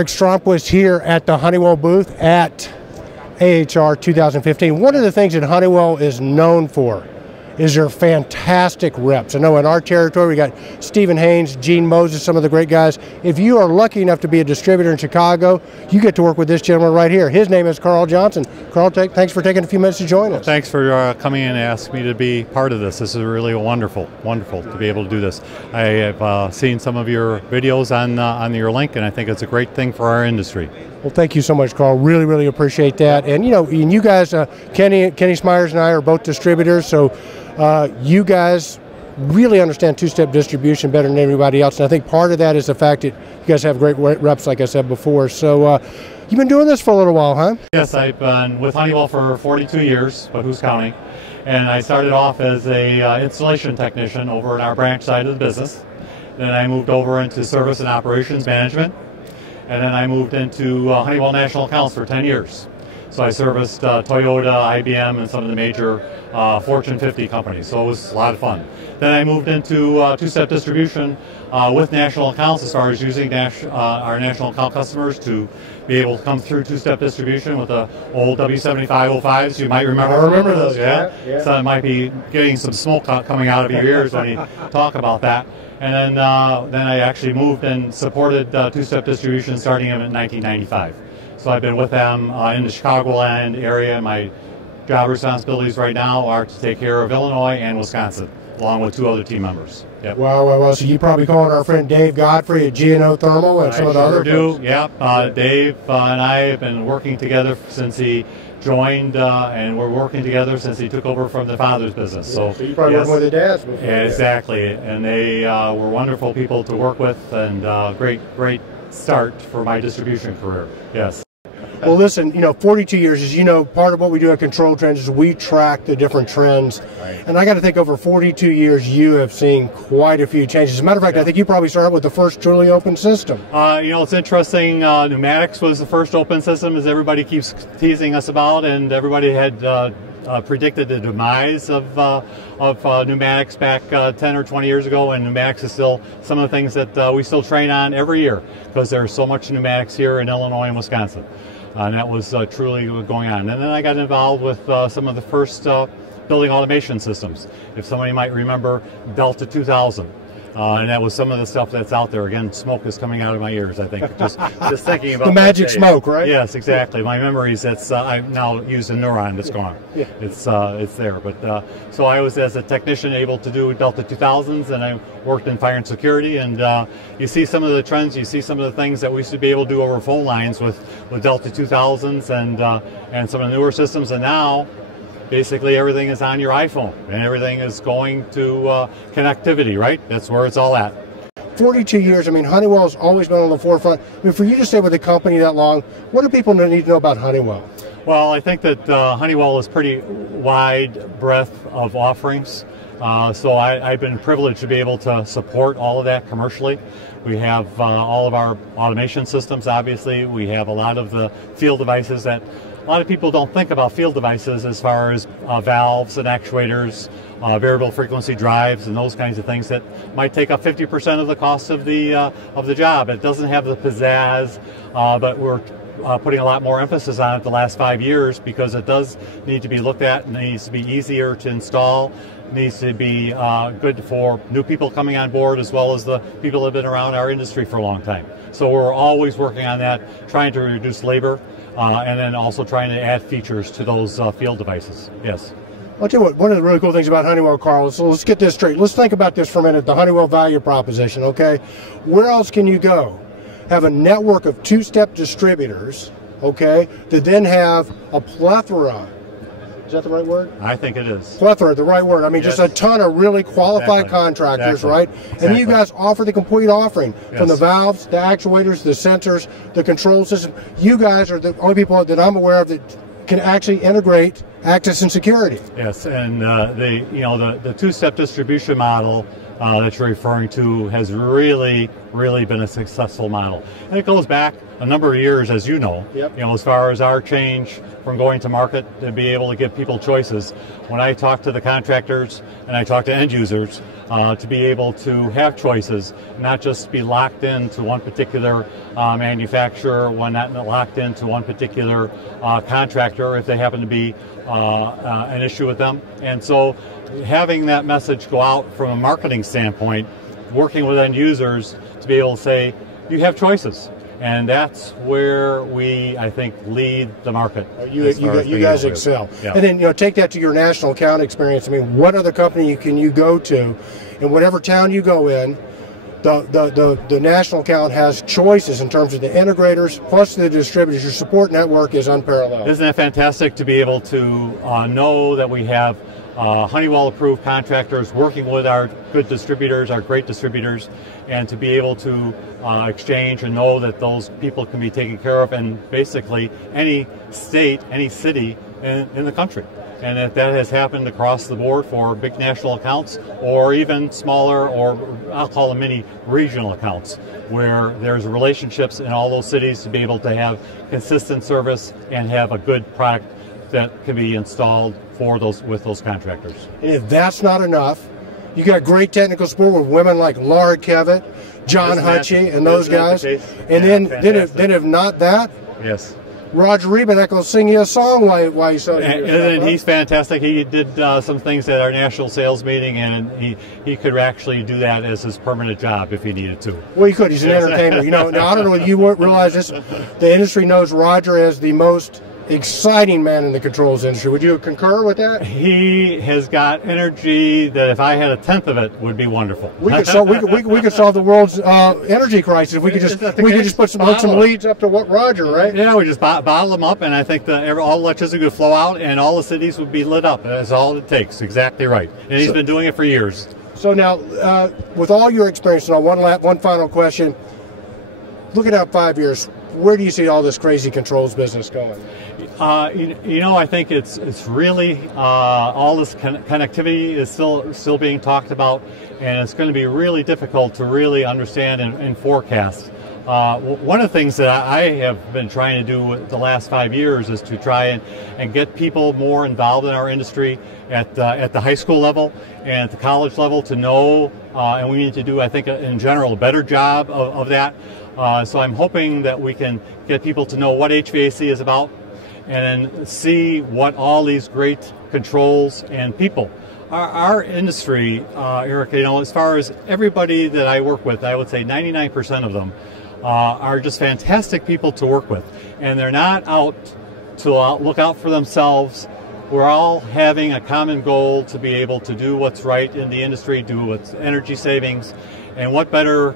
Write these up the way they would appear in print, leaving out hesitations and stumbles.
Rick Stromquist here at the Honeywell booth at AHR 2015. One of the things that Honeywell is known for is their fantastic reps. I know in our territory we got Stephen Haynes, Gene Moses, some of the great guys. If you are lucky enough to be a distributor in Chicago, you get to work with this gentleman right here. His name is Carl Johnson. Carl, thanks for taking a few minutes to join us. Thanks for coming in and asking me to be part of this. This is really wonderful to be able to do this. I have seen some of your videos on your link, and I think it's a great thing for our industry. Well, thank you so much, Carl. Really appreciate that. And you know, and you guys, Kenny Smyers and I are both distributors, so you guys really understand two-step distribution better than anybody else. And I think part of that is the fact that you guys have great reps, like I said before. So you've been doing this for a little while, huh? Yes, I've been with Honeywell for 42 years, but who's counting? And I started off as a installation technician over in our branch side of the business. Then I moved over into service and operations management. And then I moved into Honeywell National Accounts for 10 years. So I serviced Toyota, IBM, and some of the major Fortune 50 companies. So it was a lot of fun. Then I moved into two-step distribution with national accounts as far as using our national account customers to be able to come through two-step distribution with the old W7505s. You might remember. I remember those, yeah. So it might be getting some smoke coming out of your ears when you talk about that. And then I actually moved and supported two-step distribution starting in 1995. So I've been with them in the Chicagoland area. My job responsibilities right now are to take care of Illinois and Wisconsin, along with 2 other team members. Yep. Well, so you probably calling our friend Dave Godfrey at G&O Thermal and some of the other folks. Yep. Dave and I have been working together since he joined, and we're working together since he took over from the father's business. So you probably worked with the dads before. Yeah, exactly. And they were wonderful people to work with, and great start for my distribution career. Yes. Well, listen, you know, 42 years, as you know, part of what we do at Control Trends is we track the different trends. Right. And I got to think over 42 years, you have seen quite a few changes. As a matter of fact, I think you probably started with the first truly open system. You know, it's interesting. Pneumatics was the first open system, as everybody keeps teasing us about, and everybody had predicted the demise of pneumatics back 10 or 20 years ago, and pneumatics is still some of the things that we still train on every year because there's so much pneumatics here in Illinois and Wisconsin. And that was truly going on. And then I got involved with some of the first building automation systems. If somebody might remember Delta 2000. And that was some of the stuff that's out there. Again, smoke is coming out of my ears, I think. Just thinking about the magic smoke, right? Yes, exactly. My memories, that's I've now used a neuron that's gone. Yeah. It's there. But so I was, as a technician, able to do Delta 2000s, and I worked in fire and security. And you see some of the trends, you see some of the things that we used to be able to do over phone lines with Delta 2000s and some of the newer systems. And now, basically everything is on your iPhone, and everything is going to connectivity, right? That's where it's all at. 42 years, I mean, Honeywell's always been on the forefront. I mean, for you to stay with the company that long, what do people need to know about Honeywell? Well, I think that Honeywell is pretty wide breadth of offerings. So I've been privileged to be able to support all of that commercially. We have all of our automation systems, obviously. We have a lot of the field devices that a lot of people don't think about field devices as far as valves and actuators, variable frequency drives, and those kinds of things that might take up 50% of the cost of the job. It doesn't have the pizzazz, but we're putting a lot more emphasis on it the last 5 years because it does need to be looked at, and it needs to be easier to install. Needs to be good for new people coming on board, as well as the people that have been around our industry for a long time. So we're always working on that, trying to reduce labor, and then also trying to add features to those field devices. Yes. I'll tell you what, one of the really cool things about Honeywell, Carl, so let's get this straight. Let's think about this for a minute, the Honeywell value proposition, okay? Where else can you go? Have a network of two-step distributors, okay, that then have a plethora. Is that the right word? I think it is. Plethora, the right word. I mean, yes. Just a ton of really qualified contractors, right? And you guys offer the complete offering, from the valves, the actuators, the sensors, the control system. You guys are the only people that I'm aware of that can actually integrate access and security. Yes, and the two-step distribution model that you're referring to has really been a successful model. And it goes back a number of years, as you know. Yep. You know, as far as our change from going to market to be able to give people choices. When I talk to the contractors and I talk to end users, to be able to have choices, not just be locked into one particular manufacturer, not locked into one particular contractor if they happen to be an issue with them. And so having that message go out from a marketing standpoint, working with end users to be able to say, you have choices. And that's where we, I think, lead the market. You guys excel. Yeah. And then, take that to your national account experience. I mean, what other company can you go to? In whatever town you go in, the national account has choices in terms of the integrators plus the distributors. Your support network is unparalleled. Isn't that fantastic to be able to know that we have Honeywell-approved contractors working with our good distributors, our great distributors, and to be able to exchange and know that those people can be taken care of in basically any state, any city in the country. And that has happened across the board for big national accounts or even smaller, or I'll call them mini regional accounts, where there's relationships in all those cities to be able to have consistent service and have a good product that can be installed with those contractors. And if that's not enough, you got great technical support with women like Laura Kevitt, John Hutchie, and those guys. And then if not that, yes, Roger Rebenek will sing you a song while you sell it. And he's fantastic. He did some things at our national sales meeting, and he could actually do that as his permanent job if he needed to. Well, he could. He's an entertainer. Now I don't know if you realize this. The industry knows Roger as the most exciting man in the controls industry. Would you concur with that? He has got energy that if I had a tenth of it would be wonderful. We could solve the world's energy crisis if we could just put some leads up to what Roger, right? Yeah, we just bottle them up, and I think all electricity would flow out, and all the cities would be lit up. That's all it takes. Exactly right. And he's been doing it for years. So now, with all your experience, now one final question. Looking out 5 years, where do you see all this crazy controls business going? I think it's really all this connectivity is still being talked about, and it's going to be really difficult to really understand and forecast. One of the things that I have been trying to do the last 5 years is to try and get people more involved in our industry at the high school level and at the college level to know, and we need to do, I think, in general, a better job of that. So I'm hoping that we can get people to know what HVAC is about and then see what all these great controls and people. Our industry, Eric, as far as everybody that I work with, I would say 99% of them are just fantastic people to work with. And they're not out to look out for themselves. We're all having a common goal to be able to do what's right in the industry, do what's energy savings, and what better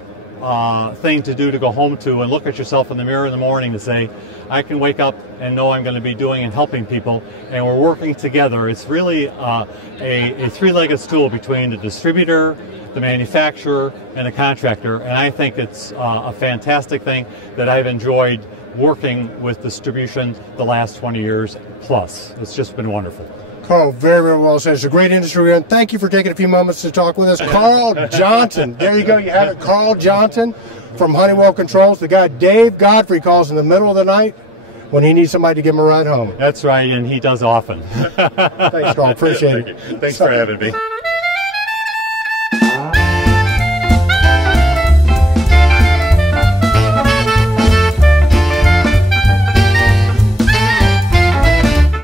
thing to do to go home to and look at yourself in the mirror in the morning to say, I can wake up and know I'm going to be doing and helping people, and we're working together. It's really a three-legged stool between the distributor, the manufacturer, and the contractor, and I think it's a fantastic thing that I've enjoyed working with distribution the last 20 years plus. It's just been wonderful. Carl, very, very well said. It's a great industry we're in. Thank you for taking a few moments to talk with us. Carl Johnson. There you go. You have it. Carl Johnson from Honeywell Controls. The guy Dave Godfrey calls in the middle of the night when he needs somebody to give him a ride home. That's right, and he does often. Thanks, Carl. Appreciate it. Thanks for having me.